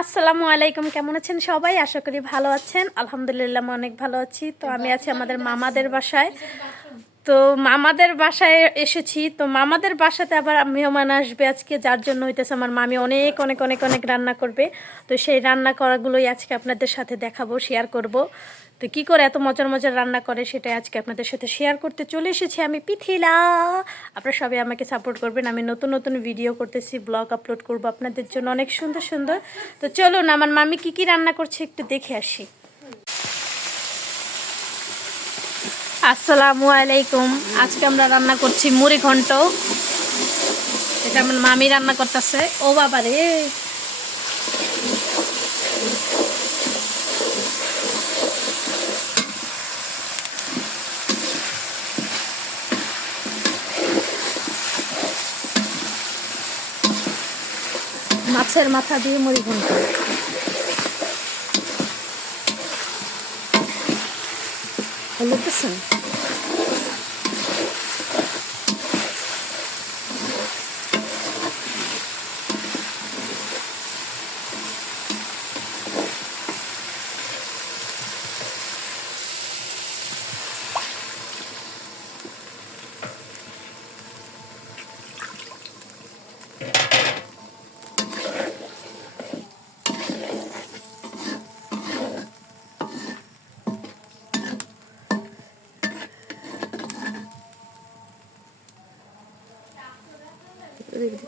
আসসালামু আলাইকুম, কেমন আছেন সবাই? আশা করি ভালো আছেন। আলহামদুলিল্লাহ আমি অনেক ভালো আছি। তো আমি আছি আমাদের মামাদের বাসায়। তো মামাদের বাসায় এসেছি। তো মামাদের বাসাতে আবার মেহমান আসবে আজকে, যার জন্য হইতেছে আমার মামি অনেক অনেক অনেক অনেক রান্না করবে। তো সেই রান্না করাগুলোই আজকে আপনাদের সাথে দেখাবো, শেয়ার করব। তো কি করে এত মজার মজার রান্না করে সেটাই আজকে আপনাদের সাথে শেয়ার করতে চলে এসেছি আমি, পিথিলা। আপনারা সবাই আমাকে সাপোর্ট করবেন। আমি নতুন নতুন ভিডিও করতেছি, ব্লগ আপলোড করব আপনাদের জন্য অনেক সুন্দর সুন্দর। তো চলুন আমার মামি কি কি রান্না করছে একটু দেখে আসি। আসসালামু আলাইকুম। আজকে আমরা রান্না করছি মুড়ি ঘন্ট। এটা আমার মামি রান্না করতেছে। ও বাবা রে, মাছের মাথা দিয়ে মুড়ি ঘন্ট। বুঝতেছেন?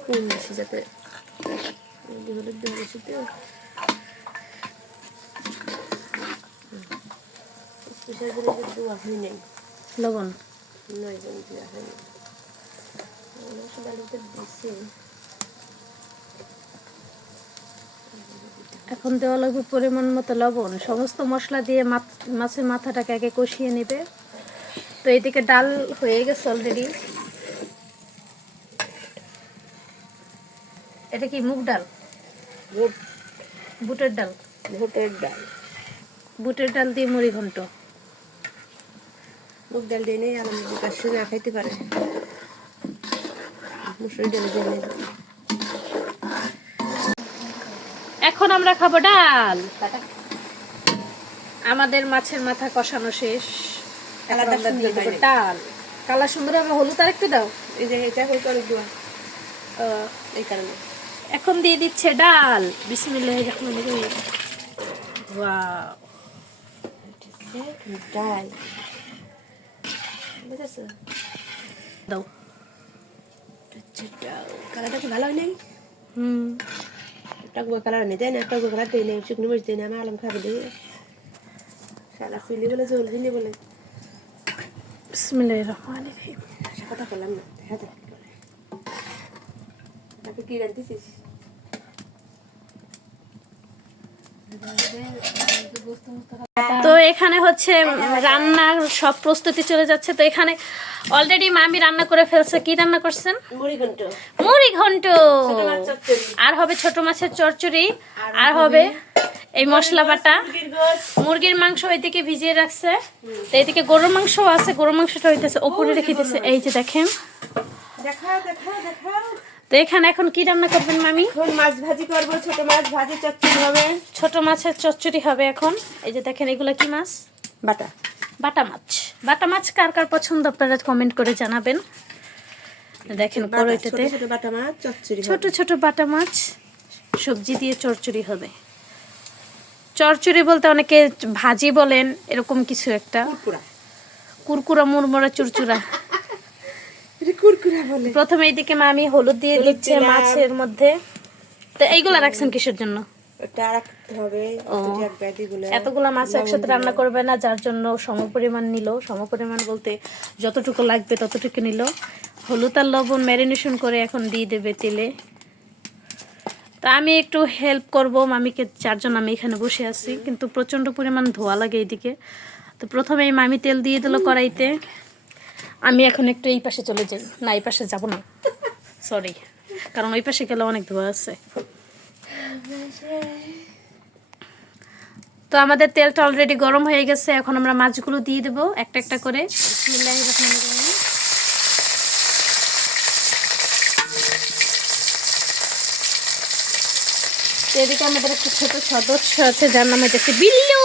কোন বেশি যাতে হলুদ দেওয়া বেশি তো স্পেশাল করে দেওয়া হয় নাই, লবণ নয় জন দেওয়া হয়নি। ডালিতে দিচ্ছে এখন দেওয়া লাগবে পরিমাণ মতো লবণ। সমস্ত মশলা দিয়ে মাছের মাথাটাকে আগে কষিয়ে নেবে। তো এইদিকে ডাল হয়ে গেছে অলরেডি। এটা কি মুগ ডাল? বুটের ডাল। ভোটের ডাল, বুটের ডাল দিয়ে মুড়ি ঘন্ট। মুগ ডাল দিয়ে নেই, আলম গাছ না খাইতে পারে, মুসুরি ডাল দিয়ে নেই। এখন আমরা খাবো ডাল। আমাদের মাছের মাথা কষানো শেষ। এখন আমরা দিয়ে দেবো ডাল। কালা সুন্দর হবে। হলুদ আর একটু দাও। এই যে এটা হয়তো অনেক দেওয়া এই কারণে। এখন দিয়ে দিচ্ছে ডাল। বিসমিল্লাহির রহমানির রহিম। ওয়াও, ডাল বুঝেছো? দাও। ডাল কালারটা কি ভালো হয় নাই? হুম, টকবো কালার নেই, তাই না? টকবো কালার দেয় না, শুকনো মরিচ দেয় না। আমার আলম খাবে দিয়ে সারা ফিলি বলে, জল ফিলি বলে। বিসমিল্লাহির রহমানির রহিম। কথা বললাম না, হ্যাঁ তাকে কি রাখতেছিস? তো এখানে হচ্ছে রান্নার সব প্রস্তুতি চলে যাচ্ছে। তো এখানে অলরেডি মামি রান্না করে ফেলছে। কি রান্না করছেন? মুড়ি ঘন্ট, মুড়ি ঘন্ট। ছোট মাছ চচ্চড়ি, আর হবে ছোট মাছের চচ্চড়ি, আর হবে এই মশলা বাটা। মুরগির মাংস এদিকে ভিজিয়ে রাখছে। তো এদিকে গরুর মাংস আছে, গরুর মাংসটা হইতেছে ওপরে রেখে দিতেছে। এই যে দেখেন। দেখা দেখা দেখা। তো এখানে এখন কি রান্না করবেন মামি? এখন মাছ ভাজি করবো, ছোট মাছ ভাজি চচ্চড়ি হবে। ছোট মাছের চচ্চড়ি হবে এখন। এই যে দেখেন, এগুলো কি মাছ? বাটা, বাটা মাছ। বাটা মাছ কার কার পছন্দ আপনারা কমেন্ট করে জানাবেন। দেখেন কড়াইটাতে ছোট বাটা মাছ চচ্চড়ি, ছোট ছোট বাটা মাছ সবজি দিয়ে চচ্চড়ি হবে। চচ্চড়ি বলতে অনেকে ভাজি বলেন, এরকম কিছু একটা। কুরকুরা, কুরকুরা মুরমুরা চুরচুরা। এটা কুরকুরা বলে। প্রথমে এইদিকে মামি হলুদ দিয়ে দিচ্ছে মাছের মধ্যে। তো এইগুলা রাখছেন কিসের জন্য? এটা রাখতে হবে। এতগুলা মাছ একসাথে রান্না করবে না, যার জন্য সমপরিমাণ নিল। সমপরিমাণ বলতে যতটুকু লাগবে ততটুকু নিল। হলুদ আর লবণ ম্যারিনেশন করে এখন দিয়ে দেবে তেলে। তা আমি একটু হেল্প করব মামিকে, যার জন্য আমি এখানে বসে আছি। কিন্তু প্রচণ্ড পরিমাণ ধোয়া লাগে এইদিকে। তো প্রথমে এই মামি তেল দিয়ে দিল কড়াইতে। আমি এখন একটু এই পাশে চলে যাই। না, এই পাশে যাব না, সরি, কারণ ওই পাশে গেলে অনেক ধোয়া আছে। তো আমাদের তেলটা অলরেডি গরম হয়ে গেছে। এখন আমরা মাছগুলো দিয়ে দেবো একটা একটা করে। বিসমিল্লাহির রহমানির রহিম। তো এদিকে আমাদের একটা ছোট সদস্য আছে যার নাম হচ্ছে বিল্লু।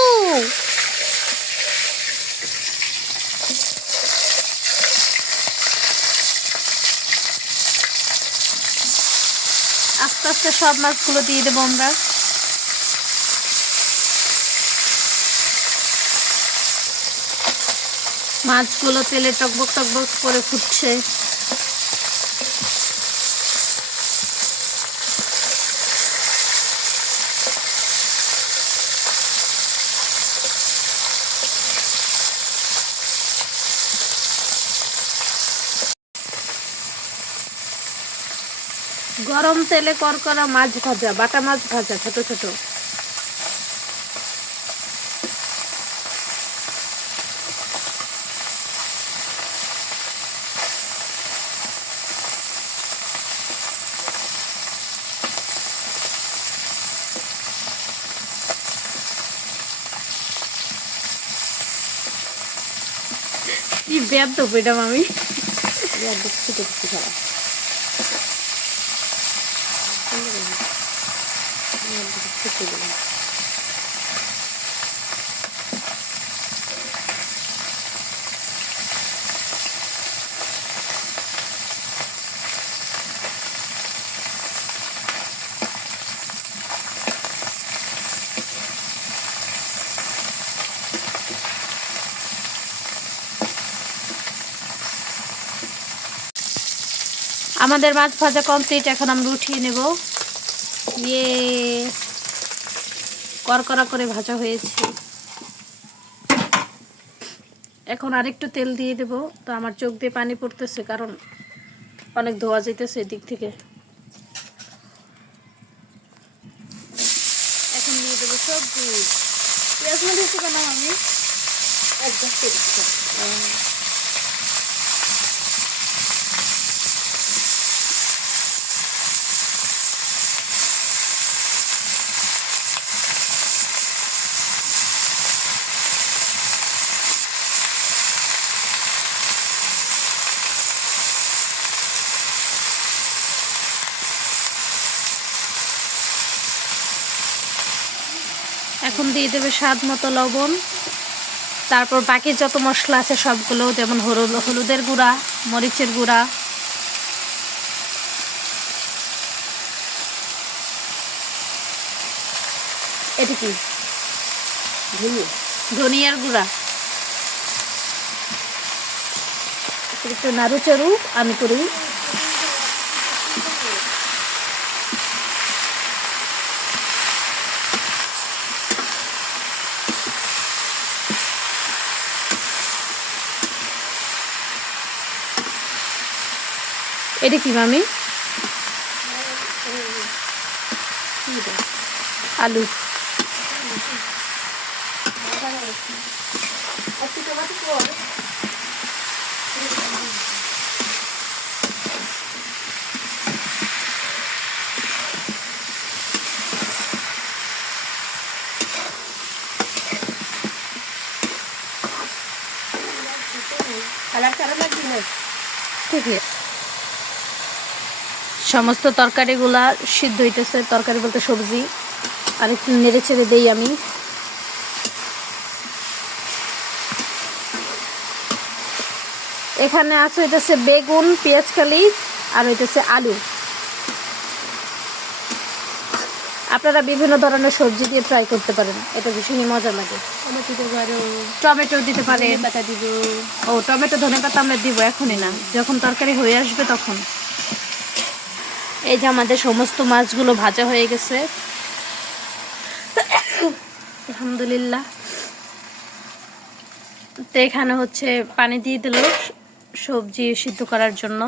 আস্তে আস্তে সব মাছগুলো দিয়ে দেবো আমরা। মাছগুলো তেলে টকবক টকবক করে ফুটছে। গরম তেলে করকরা মাছ ভাজা, বাটা মাছ ভাজা ছোট ছোট। কি বেদ্য পেটাম আমি। ছুটে কিছু খাওয়া আমাদের মাছ ভাজা কমপ্লিট, এখন আমরা উঠিয়ে নেব। ইয়ে করকরা করে ভাজা হয়েছে। এখন আরেকটু তেল দিয়ে দেব। তো আমার চোখ দিয়ে পানি পড়তেছে কারণ অনেক ধোয়া যেতেছে এদিক থেকে। এখন দিয়ে দেবো সবজি। পেঁয়াজ মরিচ বানাম আমি একদম তেল। এখন দিয়ে দেবে স্বাদ মতো লবণ। তারপর বাকি যত মশলা আছে সবগুলো, যেমন হলুদের গুঁড়া, মরিচের গুঁড়া, এটা কি ধনিয়ার গুঁড়া, একটু নাড়ু চাড়ু আমি করি। এটা কি মামি? আলু। ঠিক আছে, সমস্ত তরকারিগুলা সিদ্ধ হইতেছে। তরকারি বলতে সবজি। আর একটু নেড়ে চেড়ে দেই আমি। এখানে আছে হইতেছে বেগুন, পেঁয়াজকালি আর হইতেছে আলু। আপনারা বিভিন্ন ধরনের সবজি দিয়ে ট্রাই করতে পারেন, এটা ভীষণই মজা লাগে। টমেটো দিতে পারেন। ও টমেটো ধনেপাতা আমরা দিব এখনই না, যখন তরকারি হয়ে আসবে তখন। এই যে আমাদের সমস্ত মাছগুলো ভাজা হয়ে গেছে আলহামদুলিল্লাহ। তো এখানে হচ্ছে পানি দিয়ে দিল সবজি সিদ্ধ করার জন্য।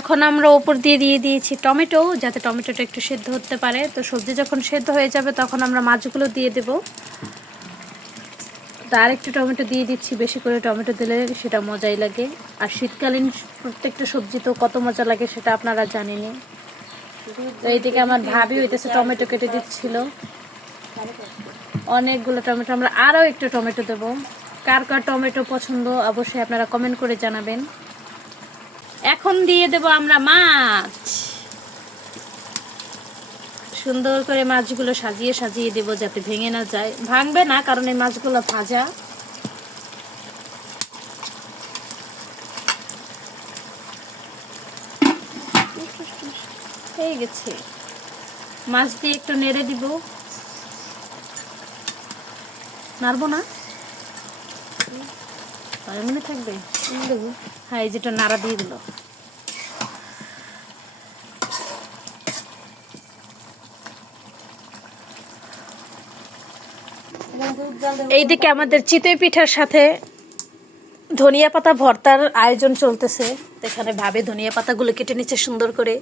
এখন আমরা ওপর দিয়ে দিয়েছি টমেটো, যাতে টমেটোটা একটু সেদ্ধ হতে পারে। তো সবজি যখন সেদ্ধ হয়ে যাবে তখন আমরা মাছগুলো দিয়ে দেব। তার একটু টমেটো দিয়ে দিচ্ছি, বেশি করে টমেটো দিলে সেটা মজাই লাগে। আর শীতকালীন প্রত্যেকটা সবজি তো কত মজা লাগে সেটা আপনারা জানেনই। তো এইদিকে আমার ভাবি হইতেছে টমেটো কেটে দিচ্ছিল অনেকগুলো টমেটো। আমরা আরও একটু টমেটো দেব। কার কার টমেটো পছন্দ অবশ্যই আপনারা কমেন্ট করে জানাবেন। এখন দিয়ে দেব আমরা মাছ। সুন্দর করে মাছগুলো সাজিয়ে সাজিয়ে দেব যাতে ভেঙে না যায়। ভাঙবে না, কারণ এই মাছগুলো ভাজা। হয়ে গেছে। মাছ দিয়ে একটু নেড়ে দিব। নাড়বো না, এমনি থাকবে। দেবো হ্যাঁ, এই যেটা নাড়া দিয়ে দিল। এইদিকে আমাদের চিতই পিঠার সাথে ধনিয়া পাতা ভর্তার আয়োজন চলতেছে। এখানে ভাবে ধনিয়া পাতাগুলো কেটে নিচ্ছে সুন্দর করে,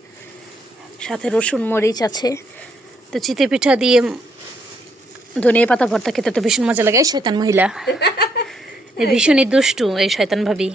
সাথে রসুন মরিচ আছে। তো চিতই পিঠা দিয়ে ধনিয়া পাতা ভর্তা খেতে তো ভীষণ মজা লাগে। এই শয়তান মহিলা, এই ভীষণই দুষ্টু এই শয়তান ভাবি।